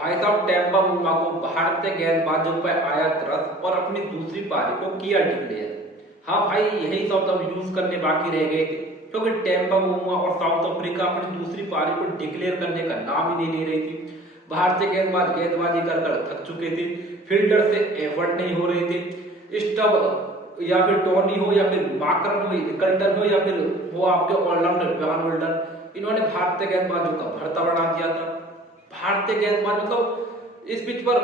भाई साहब टेम्पा बुमरा को भारतीय गेंदबाजों पर आया तरस और अपनी दूसरी पारी को किया डिक्लेयर। हाँ भाई, यही शब्द अब यूज करने बाकी रह गए थे क्योंकि टेम्पा बुमरा और साउथ अफ्रीका अपनी दूसरी पारी को डिक्लेयर करने का नाम ही नहीं ले रही थी। भारतीय गेंदबाज गेंदबाजी कर कर थक चुके थे, फील्डर से एफर्ट नहीं हो रहे थे। स्टब या फिर टोनी हो या फिर माकरन हो, निकल्टन हो या फिर वो आपके ऑलराउंडर जॉन होल्डर, इन्होंने भारतीय गेंदबाजों का भरता बढ़ा दिया था। भारतीय गेंदबाज मतलब इस पिच पर,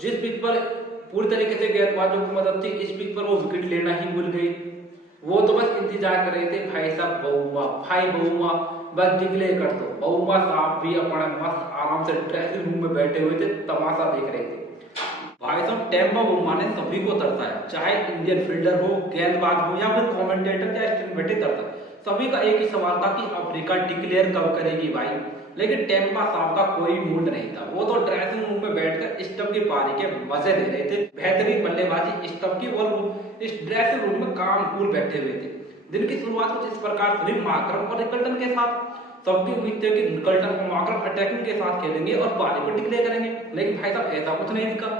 जिस पिच पर पूरी तरीके से गेंदबाजों की मदद थी, इस पिच पर वो विकेट लेना ही भूल गई। वो तो बस इंतजार कर रहे थे भाई साहब बहुमा बस डिक्लेयर कर दो। बहुमा साहब भी अपना मस्त आराम से ड्रेसिंग रूम में बैठे हुए थे, तमाशा देख रहे थे। भाई साहब टेम्पा बुमरा ने सभी को तरसाया, चाहे इंडियन फील्डर हो, गेंदबाज हो या फिर कमेंटेटर या स्टैंड बैठे तरसा। सभी का एक ही सवाल था कि अफ्रीका डिक्लेयर कब करेगी भाई। लेकिन टेम्पा साहब का कोई मूड नहीं था, वो तो ड्रेसिंग रूम में बैठकर स्टंप की पारी के मजे ले रहे थे। बेहतरीन बल्लेबाजी स्टंप की और वो इस ड्रेसिंग रूम में काम कूल बैठे हुए थे। दिन की शुरुआत कुछ इस प्रकार से मार्करम और निकल्टन के साथ। सबकी उम्मीद थी कि निकल्टन और मार्करम अटैकिंग के साथ खेलेंगे और पारी को डिक्लेयर करेंगे, लेकिन भाई साहब ऐसा कुछ नहीं दिखा।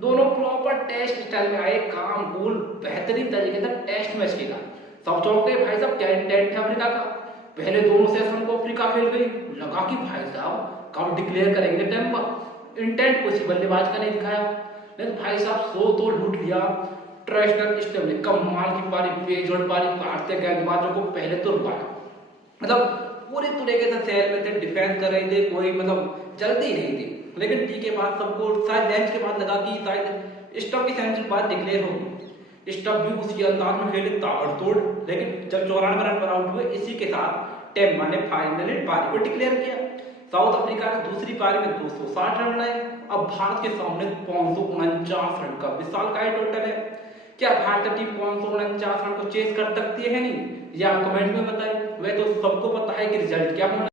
दोनों प्रॉपर टेस्ट स्टाइल में आए, काम कूल बेहतरीन तरीके से टेस्ट मैच खेला। सब चौंके भाई साहब, क्या इंटेंट है अफ्रीका का। पहले दोनों सेशन को अफ्रीका खेल गई, लगा कि भाई साहब कब डिक्लेयर करेंगे टेम्पा। इंटेंट किसी बल्लेबाज का नहीं दिखाया, लेकिन भाई साहब सो तो लूट लिया। ट्रेस्टन स्टम ने कमाल की पारी, बेजोड़ पारी, भारतीय गेंदबाजों को पहले तो रुकाया। मतलब पूरी तरीके से सेल में थे, डिफेंस कर रहे थे, कोई मतलब जल्दी नहीं थी। लेकिन टी के बाद सबको शायद लंच के बाद लगा कि शायद स्टम्प की सेंचुरी बाद डिक्लेयर होगी। स्टम्प भी उसी अंदाज में खेले ताबड़तोड़, लेकिन जब 94 रन पर आउट हुए, इसी के साथ टेम्पा ने फाइनली पारी को डिक्लेयर किया। साउथ अफ्रीका ने दूसरी पारी में 260 रन बनाए। अब भारत के सामने 549 रन का विशालकाय टोटल है। क्या भारतीय टीम 549 रन को चेस कर सकती है? नहीं, ये आप कमेंट में बताएं। वह तो सबको पता है कि रिजल्ट क्या होना